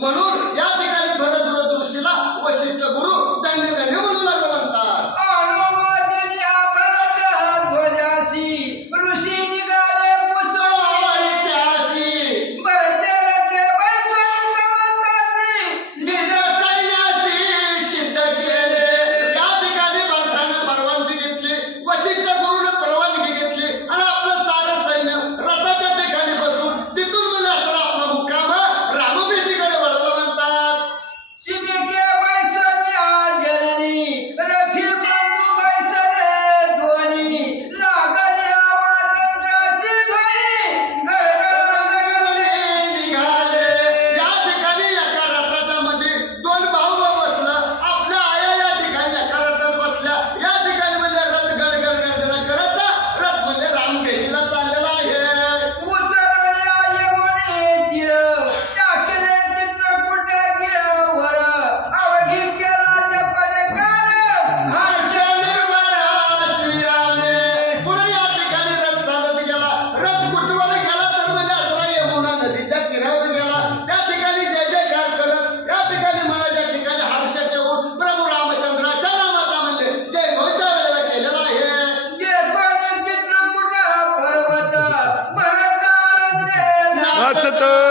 म्हणून या ठिकाणी भरदूरदृष्टीला वशिष्ठ गुरु धन्य धन्य म्हणू लागला म्हणतात. ऋषी निघाले आणि त्यासी निज सैन्यासी सिद्ध केले. या ठिकाणी भरतानं परवानगी घेतली, वशिष्ठ गुरुने परवानगी घेतली आणि आपलं सारं सैन्य रथाच्या ठिकाणी बसून तिथून म्हणजे असताना आपला मुक्काम रामभेटीकडे वळवला म्हणतात. निघाले. या ठिकाणी एका रथाच्या मध्ये दोन भाऊ बसला. आपल्या आया या ठिकाणी एका रथात बसल्या. या ठिकाणी म्हणजे रथ गडगड गर्जना करत रथ म्हणजे राम भेटीला चाललेला आहे. हर्ष निर्मळ श्रीरामे. पुढे या ठिकाणी रथ चालत गेला. रथ कुठवर गेला तर म्हणजे अठरा यमुना नदीच्या तीरावर गेला. त्या ठिकाणी जय जयकार करत या ठिकाणी मनाच्या ठिकाणी हर्ष ठेवून प्रभू रामचंद्राच्या नामाचा म्हणजे जय घोषच्या वेळेला केलेला आहे. वाचत